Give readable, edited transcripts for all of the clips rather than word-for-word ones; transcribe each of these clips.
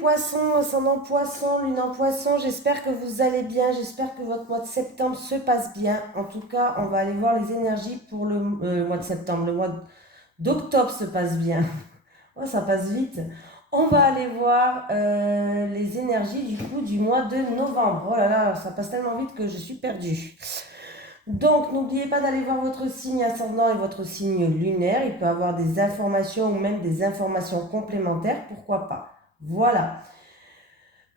poissons, ascendant poisson, lune en poisson, j'espère que vous allez bien, j'espère que votre mois de septembre se passe bien. En tout cas, on va aller voir les énergies pour le mois de septembre. Le mois d'octobre se passe bien. Oh, ça passe vite. On va aller voir les énergies du coup du mois de novembre. Oh là là, ça passe tellement vite que je suis perdue. Donc, n'oubliez pas d'aller voir votre signe ascendant et votre signe lunaire. Il peut y avoir des informations ou même des informations complémentaires, pourquoi pas. Voilà.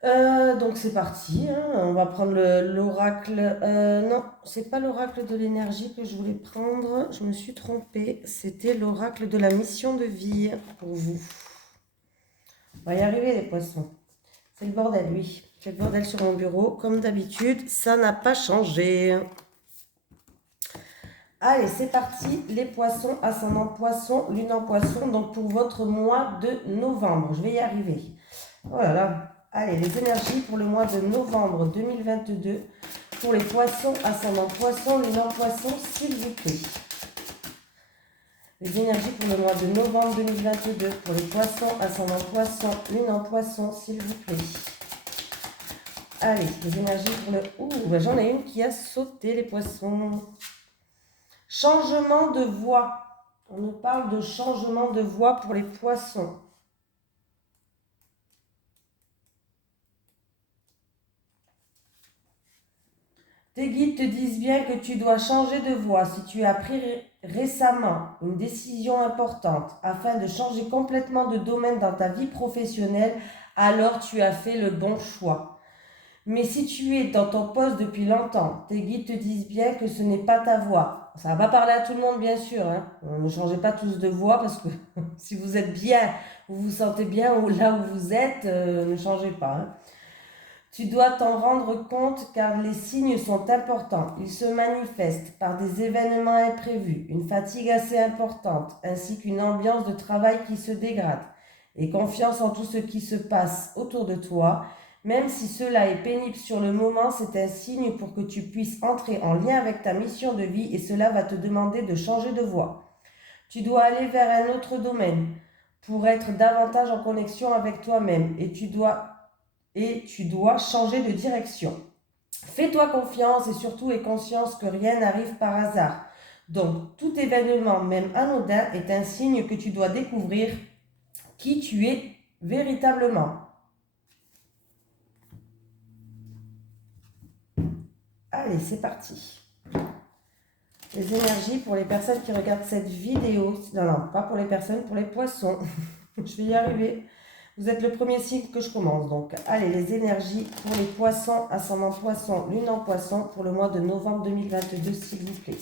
Donc c'est parti, hein. On va prendre l'oracle. Non, c'est pas l'oracle de l'énergie que je voulais prendre. Je me suis trompée. C'était l'oracle de la mission de vie pour vous. On va y arriver les poissons. C'est le bordel, oui. J'ai le bordel sur mon bureau. Comme d'habitude, ça n'a pas changé. Allez, c'est parti. Les poissons, ascendant poisson, lune en poisson. Donc pour votre mois de novembre. Je vais y arriver. Oh là là. Allez, les énergies pour le mois de novembre 2022. Pour les poissons, ascendant poisson, lune en poisson, s'il vous plaît. Les énergies pour le mois de novembre 2022. Pour les poissons, ascendant poisson, lune en poisson, s'il vous plaît. Allez, les énergies pour le... Ouh, ben j'en ai une qui a sauté, les poissons. Changement de voix. On nous parle de changement de voix pour les poissons. Tes guides te disent bien que tu dois changer de voie si tu as pris récemment une décision importante afin de changer complètement de domaine dans ta vie professionnelle, alors tu as fait le bon choix. Mais si tu es dans ton poste depuis longtemps, tes guides te disent bien que ce n'est pas ta voie. Ça va pas parler à tout le monde, bien sûr, hein. Ne changez pas tous de voie parce que si vous êtes bien, vous vous sentez bien là où vous êtes, ne changez pas, hein. Tu dois t'en rendre compte car les signes sont importants. Ils se manifestent par des événements imprévus, une fatigue assez importante, ainsi qu'une ambiance de travail qui se dégrade. Aie confiance en tout ce qui se passe autour de toi. Même si cela est pénible sur le moment, c'est un signe pour que tu puisses entrer en lien avec ta mission de vie et cela va te demander de changer de voie. Tu dois aller vers un autre domaine pour être davantage en connexion avec toi-même et tu dois changer de direction. Fais-toi confiance et surtout aie conscience que rien n'arrive par hasard. Donc, tout événement, même anodin, est un signe que tu dois découvrir qui tu es véritablement. Allez, c'est parti. Les énergies pour les personnes qui regardent cette vidéo. Non, non, pas pour les personnes, pour les poissons. Je vais y arriver. Vous êtes le premier signe que je commence. Donc, allez, les énergies pour les poissons, ascendant poisson, lune en poisson, pour le mois de novembre 2022, s'il vous plaît.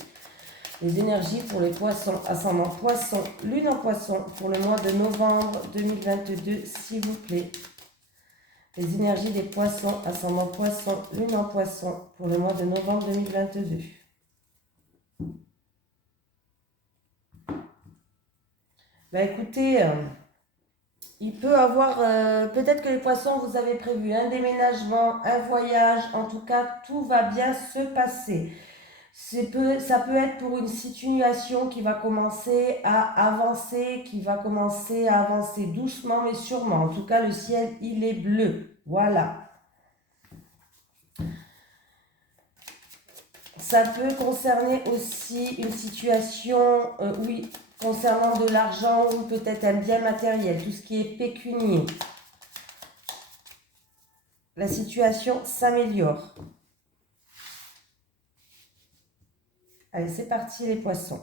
Les énergies pour les poissons, ascendant poisson, lune en poisson, pour le mois de novembre 2022, s'il vous plaît. Les énergies des poissons, ascendant poisson, lune en poisson, pour le mois de novembre 2022. Bah écoutez... il peut avoir, peut-être que les poissons, vous avez prévu un déménagement, un voyage, en tout cas, tout va bien se passer. Ça peut être pour une situation qui va commencer à avancer, doucement mais sûrement. En tout cas, le ciel, il est bleu. Voilà. Ça peut concerner aussi une situation, oui, concernant de l'argent ou peut-être un bien matériel, tout ce qui est pécunier. La situation s'améliore. Allez, c'est parti les poissons.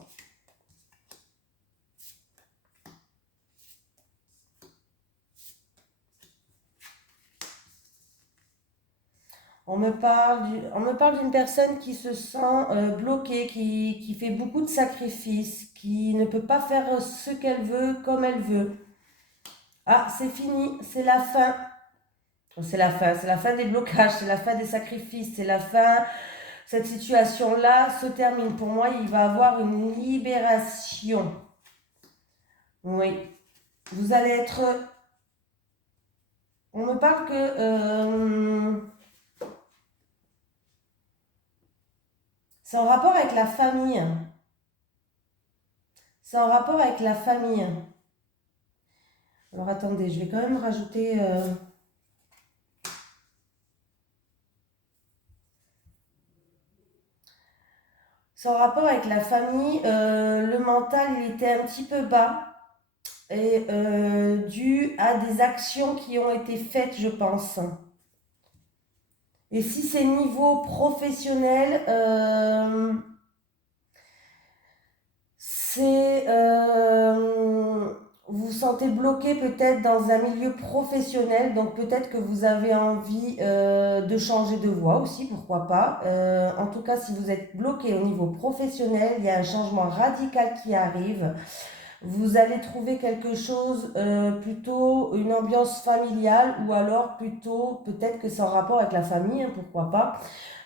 On me parle d'une personne qui se sent bloquée, qui fait beaucoup de sacrifices, qui ne peut pas faire ce qu'elle veut comme elle veut. Ah, c'est fini, c'est la fin. C'est la fin des blocages, c'est la fin des sacrifices, c'est la fin. Cette situation-là se termine. Pour moi, il va y avoir une libération. Oui. Vous allez être... On me parle que... c'est en rapport avec la famille. C'est en rapport avec la famille. Alors attendez, je vais quand même rajouter... Sans rapport avec la famille, le mental, il était un petit peu bas et dû à des actions qui ont été faites, je pense. Et si c'est niveau professionnel, c'est vous vous sentez bloqué peut-être dans un milieu professionnel, donc peut-être que vous avez envie de changer de voie aussi, pourquoi pas. En tout cas, si vous êtes bloqué au niveau professionnel, il y a un changement radical qui arrive. Vous allez trouver quelque chose, plutôt une ambiance familiale ou alors plutôt peut-être que c'est en rapport avec la famille, hein, pourquoi pas.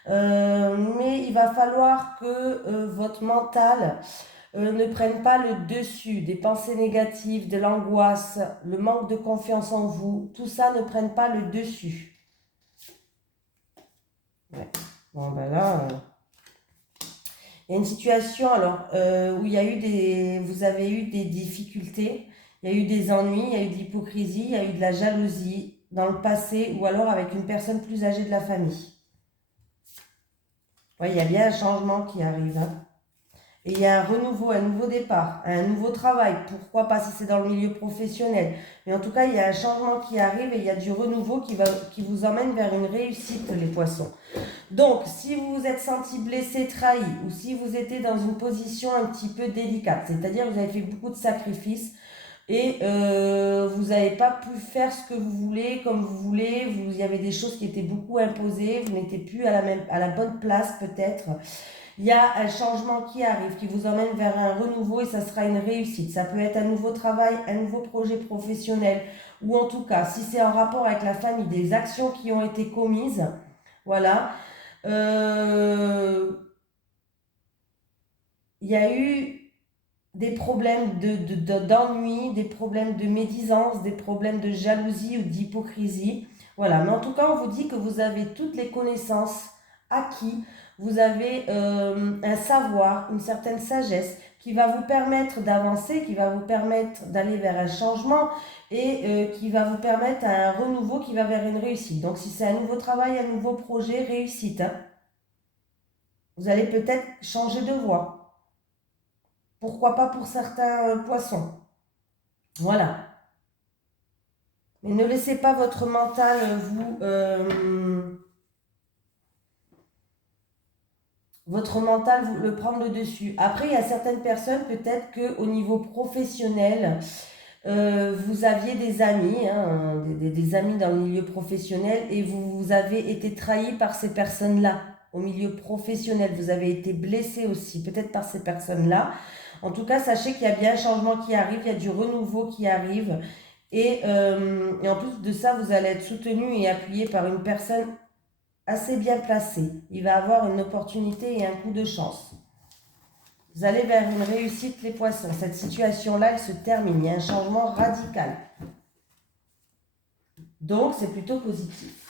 Mais il va falloir que votre mental ne prenne pas le dessus, des pensées négatives, de l'angoisse, le manque de confiance en vous, tout ça ne prenne pas le dessus. Ouais. Bon ben là, il y a une situation alors où il y a eu vous avez eu des difficultés, il y a eu des ennuis, il y a eu de l'hypocrisie, il y a eu de la jalousie dans le passé ou alors avec une personne plus âgée de la famille. Ouais, il y a bien un changement qui arrive, hein. Et il y a un renouveau, un nouveau départ, un nouveau travail. Pourquoi pas si c'est dans le milieu professionnel. Mais en tout cas, il y a un changement qui arrive et il y a du renouveau qui vous emmène vers une réussite, les poissons. Donc, si vous vous êtes senti blessé, trahi, ou si vous étiez dans une position un petit peu délicate, c'est-à-dire vous avez fait beaucoup de sacrifices et vous n'avez pas pu faire ce que vous voulez, comme vous voulez, il y avait des choses qui étaient beaucoup imposées, vous n'étiez plus à la bonne place peut-être. Il y a un changement qui arrive, qui vous emmène vers un renouveau et ça sera une réussite. Ça peut être un nouveau travail, un nouveau projet professionnel ou en tout cas, si c'est en rapport avec la famille, des actions qui ont été commises, voilà. Euh, il y a eu des problèmes d'ennui, des problèmes de médisance, des problèmes de jalousie ou d'hypocrisie. Voilà, mais en tout cas, on vous dit que vous avez toutes les connaissances acquises, vous avez un savoir, une certaine sagesse qui va vous permettre d'avancer, qui va vous permettre d'aller vers un changement et qui va vous permettre un renouveau qui va vers une réussite. Donc si c'est un nouveau travail, un nouveau projet, réussite, hein. Vous allez peut-être changer de voie. Pourquoi pas pour certains poissons. Voilà. Mais ne laissez pas votre mental vous le prendre le dessus. Après, il y a certaines personnes, peut-être qu'au niveau professionnel, vous aviez des amis, hein, des amis dans le milieu professionnel et vous avez été trahi par ces personnes-là. Au milieu professionnel, vous avez été blessé aussi, peut-être par ces personnes-là. En tout cas, sachez qu'il y a bien un changement qui arrive, il y a du renouveau qui arrive. Et en plus de ça, vous allez être soutenu et appuyé par une personne assez bien placée. Il va avoir une opportunité et un coup de chance. Vous allez vers une réussite, les poissons. Cette situation-là, elle se termine. Il y a un changement radical. Donc, c'est plutôt positif.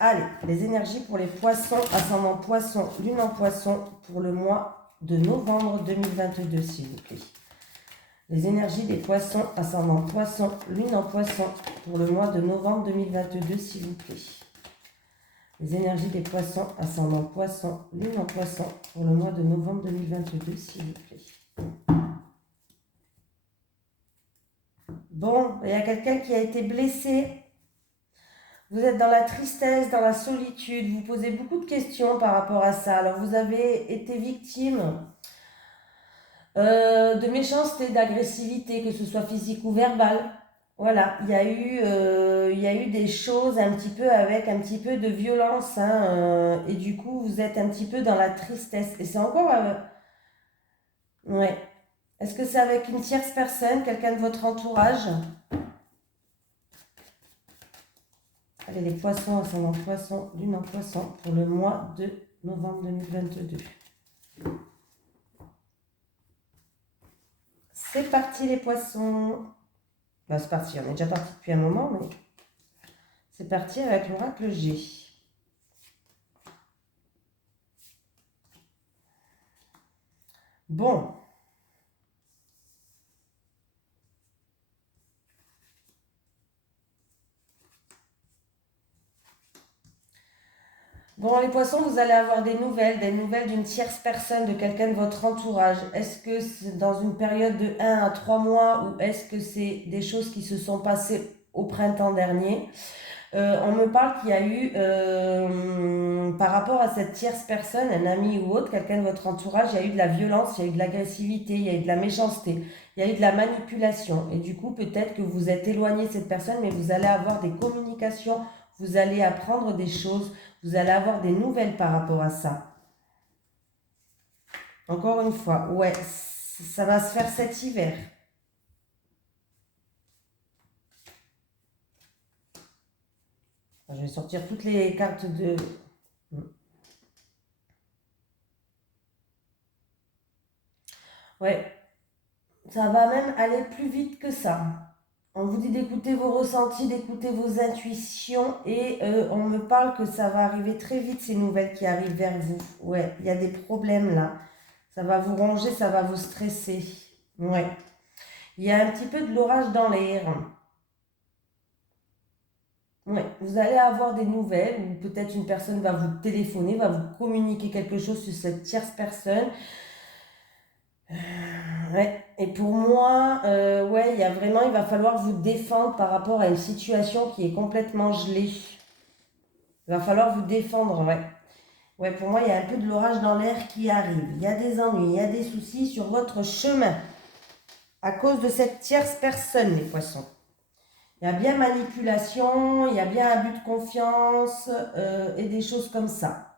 Allez, les énergies pour les poissons, ascendant poisson, lune en poisson, pour le mois de novembre 2022, s'il vous plaît. Les énergies des poissons, ascendant poisson, lune en poisson, pour le mois de novembre 2022, s'il vous plaît. Les énergies des poissons, ascendant poisson, lune en poisson, pour le mois de novembre 2022, s'il vous plaît. Bon, il y a quelqu'un qui a été blessé. Vous êtes dans la tristesse, dans la solitude, vous posez beaucoup de questions par rapport à ça. Alors, vous avez été victime de méchanceté, d'agressivité, que ce soit physique ou verbale. Voilà, il y a eu des choses un petit peu avec un petit peu de violence, hein, et du coup, vous êtes un petit peu dans la tristesse. Et c'est encore... ouais. Est-ce que c'est avec une tierce personne, quelqu'un de votre entourage? Allez, les poissons, ascendant poisson, lune en poisson, pour le mois de novembre 2022. C'est parti les poissons. Ben, c'est parti, on est déjà parti depuis un moment, mais c'est parti avec l'oracle G. Bon. Bon, les poissons, vous allez avoir des nouvelles d'une tierce personne, de quelqu'un de votre entourage. Est-ce que c'est dans une période de 1 à 3 mois ou est-ce que c'est des choses qui se sont passées au printemps dernier? On me parle qu'il y a eu, par rapport à cette tierce personne, un ami ou autre, quelqu'un de votre entourage, il y a eu de la violence, il y a eu de l'agressivité, il y a eu de la méchanceté, il y a eu de la manipulation. Et du coup, peut-être que vous êtes éloigné de cette personne, mais vous allez avoir des communications, vous allez apprendre des choses, vous allez avoir des nouvelles par rapport à ça. Encore une fois, ouais, ça va se faire cet hiver. Je vais sortir toutes les cartes de... Ouais, ça va même aller plus vite que ça. On vous dit d'écouter vos ressentis, d'écouter vos intuitions et on me parle que ça va arriver très vite, ces nouvelles qui arrivent vers vous. Ouais, il y a des problèmes là. Ça va vous ronger, ça va vous stresser. Ouais. Il y a un petit peu de l'orage dans l'air. Ouais, vous allez avoir des nouvelles ou peut-être une personne va vous téléphoner, va vous communiquer quelque chose sur cette tierce personne. Ouais. Et pour moi, ouais, il y a vraiment, il va falloir vous défendre par rapport à une situation qui est complètement gelée. Il va falloir vous défendre, ouais. Ouais, pour moi, il y a un peu de l'orage dans l'air qui arrive. Il y a des ennuis, il y a des soucis sur votre chemin à cause de cette tierce personne, les poissons. Il y a bien manipulation, il y a bien abus de confiance et des choses comme ça,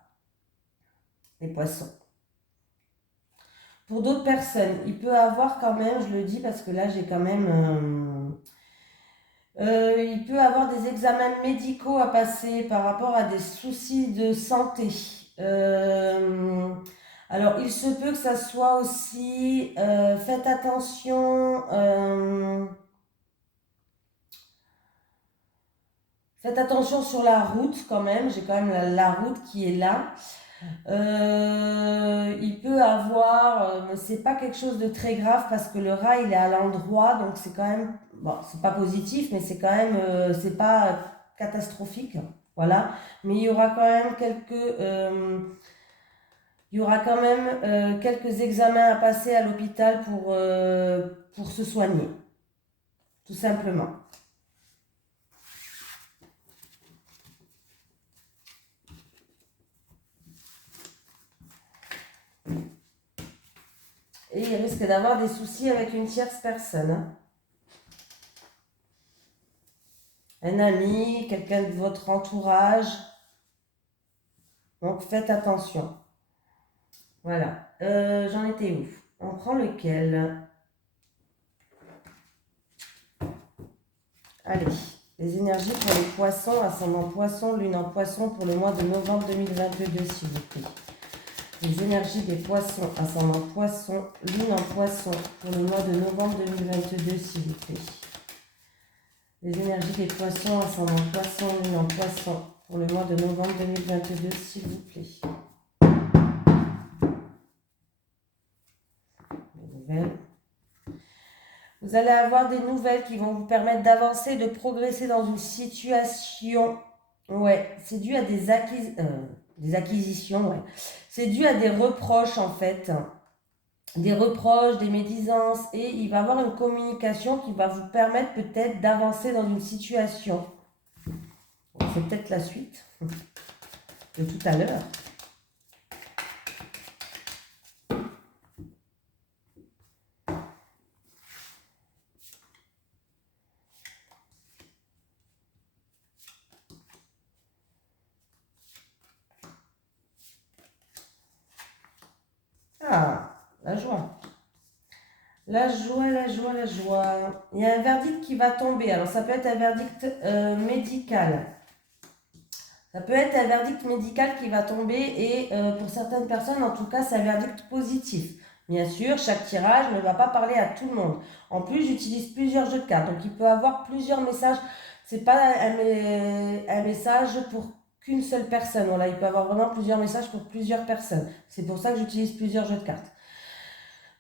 les poissons. Pour d'autres personnes, il peut avoir quand même, je le dis parce que là j'ai quand même, il peut avoir des examens médicaux à passer par rapport à des soucis de santé. Euh, alors il se peut que ça soit aussi, faites attention. Faites attention sur la route quand même, j'ai quand même la route qui est là. Il peut avoir, mais c'est pas quelque chose de très grave parce que le rat il est à l'endroit, donc c'est quand même, bon, c'est pas positif, mais c'est quand même, c'est pas catastrophique, voilà. Mais il y aura quand même il y aura quand même quelques examens à passer à l'hôpital pour se soigner, tout simplement. Et il risque d'avoir des soucis avec une tierce personne, hein. Un ami, quelqu'un de votre entourage. Donc faites attention. Voilà. J'en étais où? On prend lequel? Allez. Les énergies pour les poissons, ascendant poisson, lune en poisson pour le mois de novembre 2022, s'il vous plaît. Les énergies des poissons, ascendant poisson, lune en poisson pour le mois de novembre 2022, s'il vous plaît. Les énergies des poissons, ascendant poisson, lune en poisson pour le mois de novembre 2022, s'il vous plaît. Les nouvelles. Vous allez avoir des nouvelles qui vont vous permettre d'avancer, de progresser dans une situation. Ouais, c'est dû à des acquisitions, ouais. C'est dû à des reproches en fait. Des reproches, des médisances. Et il va y avoir une communication qui va vous permettre peut-être d'avancer dans une situation. C'est peut-être la suite de tout à l'heure. Ah, la joie. La joie, la joie, la joie. Il y a un verdict qui va tomber. Alors, ça peut être un verdict médical. Ça peut être un verdict médical qui va tomber et pour certaines personnes, en tout cas, c'est un verdict positif. Bien sûr, chaque tirage ne va pas parler à tout le monde. En plus, j'utilise plusieurs jeux de cartes. Donc, il peut avoir plusieurs messages. C'est pas un message pour qu'une seule personne. Voilà, il peut avoir vraiment plusieurs messages pour plusieurs personnes. C'est pour ça que j'utilise plusieurs jeux de cartes.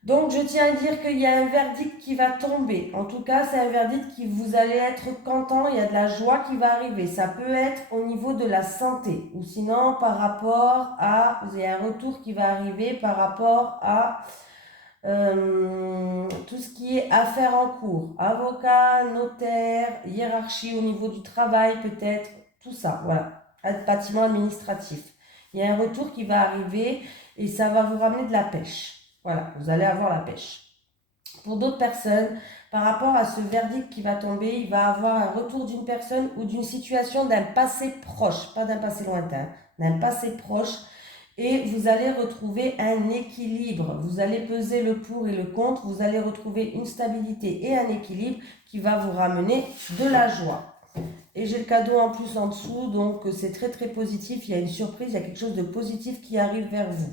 Donc, je tiens à dire qu'il y a un verdict qui va tomber. En tout cas, c'est un verdict qui vous allez être content. Il y a de la joie qui va arriver. Ça peut être au niveau de la santé. Ou sinon, par rapport à... Il y a un retour qui va arriver par rapport à tout ce qui est affaires en cours. Avocat, notaire, hiérarchie au niveau du travail peut-être. Tout ça, voilà. Bâtiment administratif. Il y a un retour qui va arriver et ça va vous ramener de la pêche. Voilà, vous allez avoir la pêche. Pour d'autres personnes, par rapport à ce verdict qui va tomber, il va avoir un retour d'une personne ou d'une situation d'un passé proche, pas d'un passé lointain, d'un passé proche, et vous allez retrouver un équilibre. Vous allez peser le pour et le contre, vous allez retrouver une stabilité et un équilibre qui va vous ramener de la joie. Et j'ai le cadeau en plus en dessous, donc c'est très très positif, il y a une surprise, il y a quelque chose de positif qui arrive vers vous.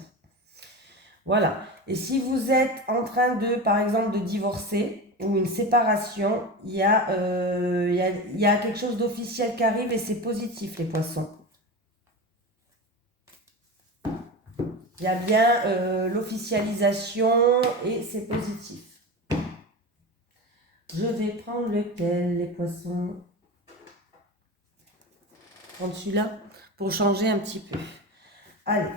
Voilà. Et si vous êtes en train de, par exemple, de divorcer ou une séparation, il y a quelque chose d'officiel qui arrive et c'est positif, les poissons. Il y a bien l'officialisation et c'est positif. Je vais prendre lequel, les poissons? Prendre celui-là pour changer un petit peu. Allez.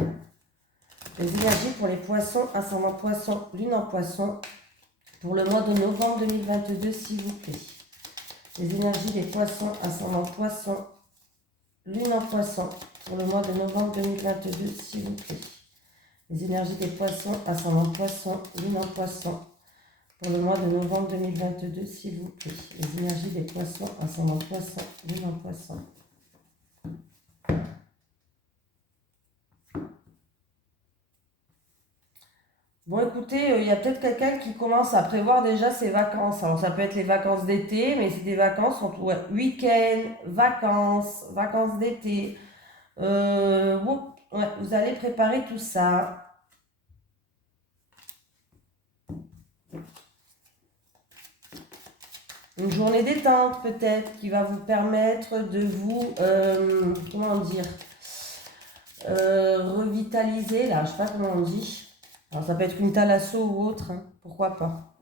Les énergies pour les poissons, ascendant poisson, lune en poisson, pour le mois de novembre 2022, s'il vous plaît. Les énergies des poissons, ascendant poisson, lune en poisson, pour le mois de novembre 2022, s'il vous plaît. Les énergies des poissons, ascendant poisson, lune en poisson, pour le mois de novembre 2022, s'il vous plaît. Les énergies des poissons, ascendant poisson, lune en poisson. Bon, écoutez, il y a peut-être quelqu'un qui commence à prévoir déjà ses vacances. Alors, ça peut être les vacances d'été, mais c'est des vacances, ouais, week-end, vacances, vacances d'été. Ouais, vous allez préparer tout ça. Une journée détente peut-être qui va vous permettre de vous, comment dire, revitaliser, là, je sais pas comment on dit. Alors, ça peut être une thalasso ou autre, hein, pourquoi pas.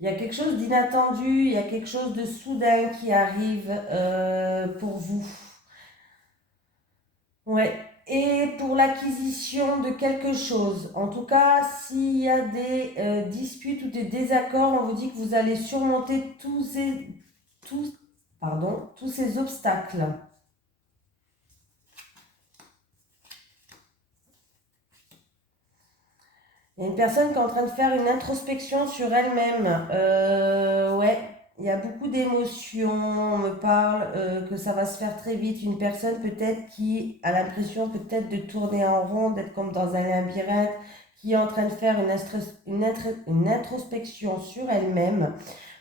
Il y a quelque chose d'inattendu, il y a quelque chose de soudain qui arrive pour vous. Ouais. Et pour l'acquisition de quelque chose, en tout cas, s'il y a des disputes ou des désaccords, on vous dit que vous allez surmonter tous, tous ces obstacles. Il y a une personne qui est en train de faire une introspection sur elle-même. Ouais, il y a beaucoup d'émotions. On me parle que ça va se faire très vite. Une personne peut-être qui a l'impression peut-être de tourner en rond, d'être comme dans un labyrinthe, qui est en train de faire une introspection sur elle-même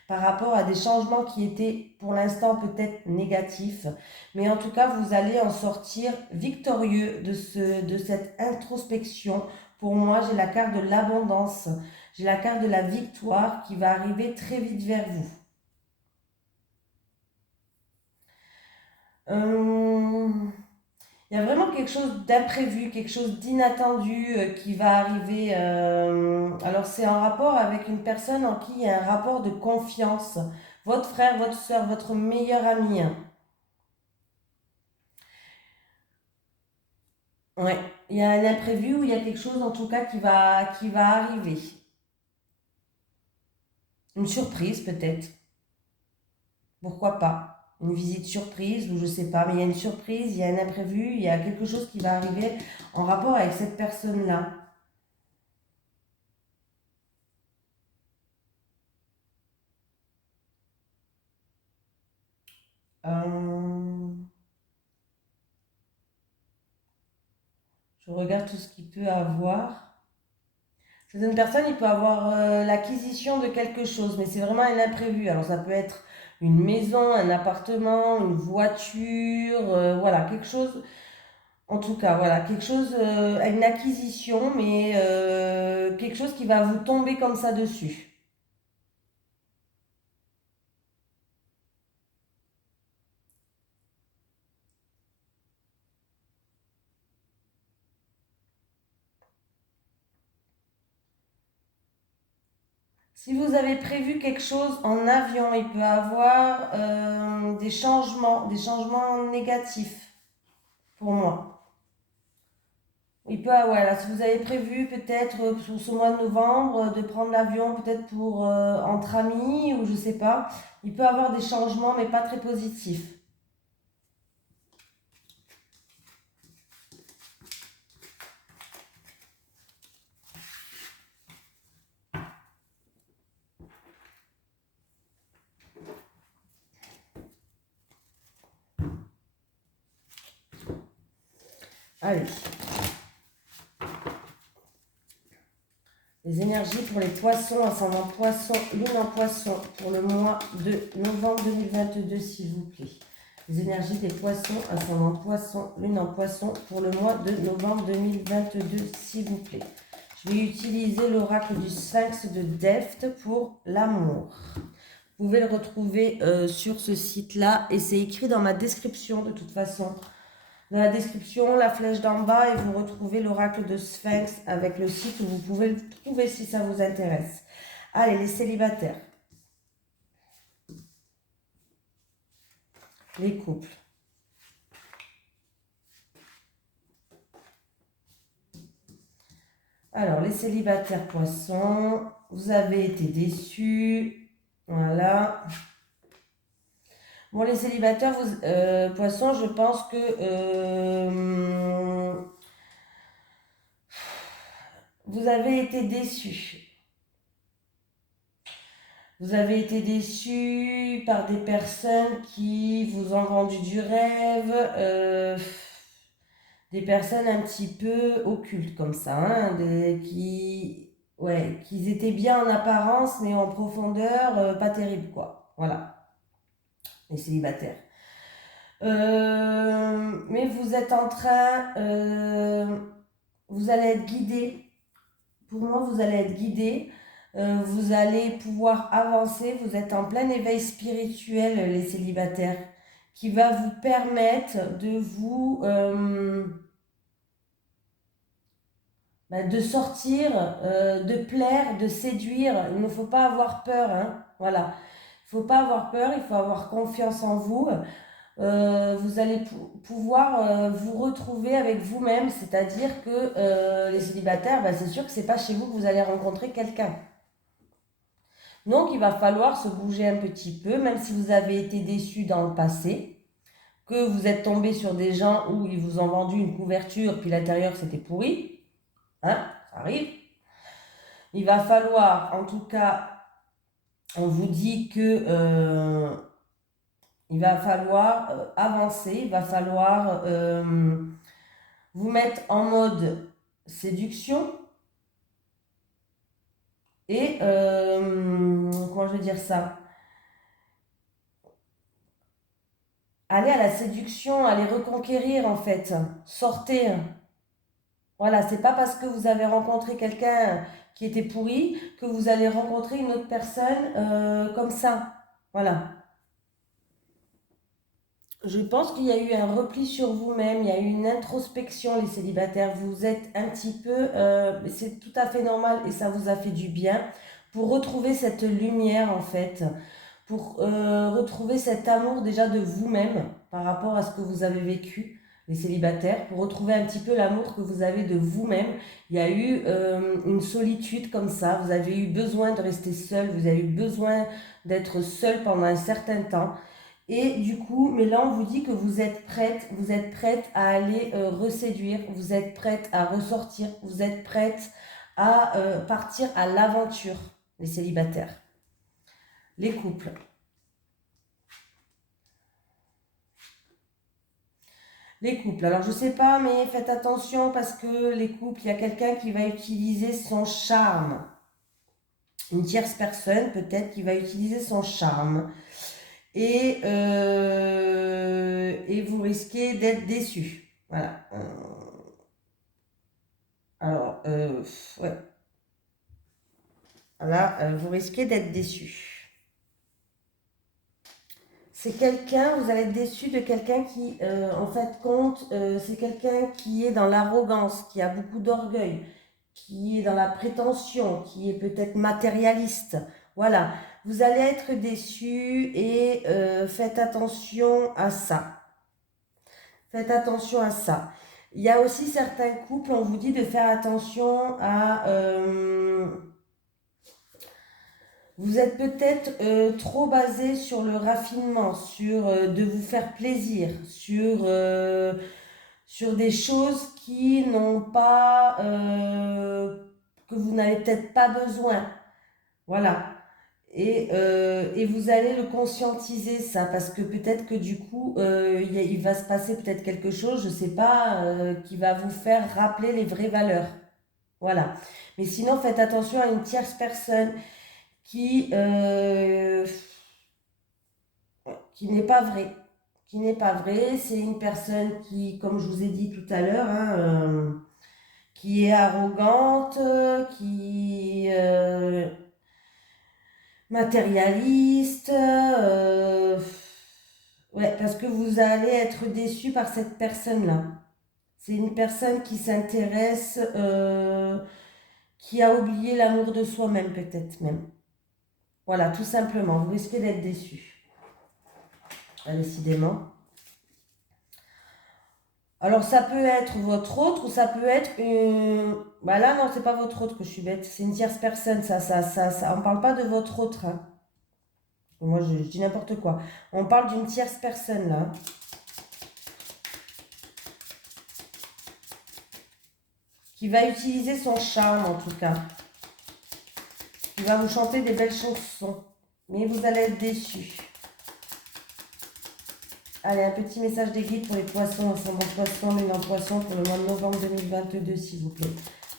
par rapport à des changements qui étaient pour l'instant peut-être négatifs. Mais en tout cas, vous allez en sortir victorieux de cette introspection. Pour moi, j'ai la carte de l'abondance, j'ai la carte de la victoire qui va arriver très vite vers vous. Il y a vraiment quelque chose d'imprévu, quelque chose d'inattendu qui va arriver. Alors c'est en rapport avec une personne en qui il y a un rapport de confiance. Votre frère, votre soeur, votre meilleur ami. Ouais, il y a un imprévu ou il y a quelque chose en tout cas qui va arriver. Une surprise peut-être. Pourquoi pas? Une visite surprise ou je sais pas, mais il y a une surprise, il y a un imprévu, il y a quelque chose qui va arriver en rapport avec cette personne-là. Euh, je regarde tout ce qu'il peut avoir. Certaines personnes, il peut avoir l'acquisition de quelque chose, mais c'est vraiment un imprévu. Alors ça peut être une maison, un appartement, une voiture, voilà, quelque chose, en tout cas, voilà, quelque chose, une acquisition, mais quelque chose qui va vous tomber comme ça dessus. Si vous avez prévu quelque chose en avion, il peut avoir des changements négatifs pour moi. Il peut, voilà, si vous avez prévu peut-être pour ce mois de novembre de prendre l'avion peut-être pour entre amis ou je sais pas, il peut avoir des changements mais pas très positifs. Allez, les énergies pour les poissons, ascendant poisson, lune en poisson pour le mois de novembre 2022 s'il vous plaît. Les énergies des poissons, ascendant poisson, lune en poisson pour le mois de novembre 2022 s'il vous plaît. Je vais utiliser l'oracle du Sphinx de Delft pour l'amour. Vous pouvez le retrouver sur ce site-là et c'est écrit dans ma description de toute façon. Dans la description, la flèche d'en bas et vous retrouvez l'oracle de Sphinx avec le site où vous pouvez le trouver si ça vous intéresse. Allez, les célibataires. Les couples. Alors, les célibataires poissons, vous avez été déçus. Voilà. Bon, les célibataires, poissons, je pense que vous avez été déçus. Vous avez été déçus par des personnes qui vous ont vendu du rêve, des personnes un petit peu occultes comme ça, hein, qui étaient bien en apparence, mais en profondeur, pas terrible quoi. Voilà, les célibataires. Mais vous êtes en train, vous allez être guidé. Pour moi, vous allez être guidé. Vous allez pouvoir avancer. Vous êtes en plein éveil spirituel, les célibataires, qui va vous permettre de vous de sortir, de plaire, de séduire. Il ne faut pas avoir peur, hein. Voilà. Il ne faut pas avoir peur. Il faut avoir confiance en vous. Vous allez pouvoir vous retrouver avec vous-même, c'est-à-dire que les célibataires, c'est sûr que c'est pas chez vous que vous allez rencontrer quelqu'un. Donc il va falloir se bouger un petit peu, même si vous avez été déçu dans le passé, que vous êtes tombé sur des gens où ils vous ont vendu une couverture, puis l'intérieur c'était pourri, hein, ça arrive. Il va falloir, en tout cas, on vous dit que il va falloir avancer, il va falloir vous mettre en mode séduction et comment je vais dire ça, aller à la séduction, aller reconquérir en fait, sortez. Voilà, c'est pas parce que vous avez rencontré quelqu'un qui était pourri que vous allez rencontrer une autre personne comme ça. Voilà. Je pense qu'il y a eu un repli sur vous-même, il y a eu une introspection, les célibataires. Vous êtes un petit peu, c'est tout à fait normal et ça vous a fait du bien pour retrouver cette lumière en fait, pour retrouver cet amour déjà de vous-même par rapport à ce que vous avez vécu, les célibataires, pour retrouver un petit peu l'amour que vous avez de vous-même. Il y a eu une solitude comme ça, vous avez eu besoin de rester seul, vous avez eu besoin d'être seul pendant un certain temps. Et du coup, mais là, on vous dit que vous êtes prête à aller reséduire, vous êtes prête à ressortir, vous êtes prête à partir à l'aventure, les célibataires, les couples. Les couples. Alors, je sais pas, mais faites attention parce que les couples, il y a quelqu'un qui va utiliser son charme. Une tierce personne, peut-être, qui va utiliser son charme. Et vous risquez d'être déçu. Voilà. Alors, ouais. Là, vous risquez d'être déçu. C'est quelqu'un, vous allez être déçu de quelqu'un qui, en fait, compte, c'est quelqu'un qui est dans l'arrogance, qui a beaucoup d'orgueil, qui est dans la prétention, qui est peut-être matérialiste. Voilà, vous allez être déçu et faites attention à ça. Faites attention à ça. Il y a aussi certains couples, on vous dit de faire attention à... vous êtes peut-être trop basé sur le raffinement, sur de vous faire plaisir, sur des choses qui n'ont pas... que vous n'avez peut-être pas besoin. Voilà. Et vous allez le conscientiser, ça, parce que peut-être que du coup, il va se passer peut-être quelque chose, je ne sais pas, qui va vous faire rappeler les vraies valeurs. Voilà. Mais sinon, faites attention à une tierce personne qui, qui n'est pas vraie. Qui n'est pas vraie, c'est une personne qui, comme je vous ai dit tout à l'heure, hein, qui est arrogante, qui... matérialiste. Ouais, parce que vous allez être déçu par cette personne-là. C'est une personne qui s'intéresse, qui a oublié l'amour de soi-même, peut-être même. Voilà, tout simplement. Vous risquez d'être déçu. Décidément. Alors, ça peut être votre autre ou ça peut être une... Bah là, non, c'est pas votre autre que je suis bête. C'est une tierce personne, ça. On parle pas de votre autre, hein. Moi, je dis n'importe quoi. On parle d'une tierce personne, là. Qui va utiliser son charme, en tout cas. Qui va vous chanter des belles chansons. Mais vous allez être déçus. Allez, un petit message des guides pour les poissons, ascendant poisson, lune en poisson, pour le mois de novembre 2022, s'il vous plaît.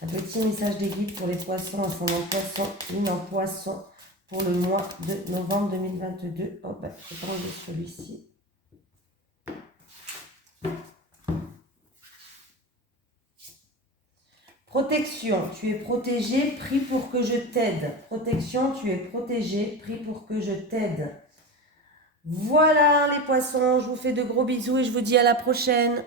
Un petit message des guides pour les poissons, ascendant poisson, lune en poisson, pour le mois de novembre 2022. Oh, ben, je vais enlever celui-ci. Protection, tu es protégé, prie pour que je t'aide. Protection, tu es protégé, prie pour que je t'aide. Voilà les poissons, je vous fais de gros bisous et je vous dis à la prochaine.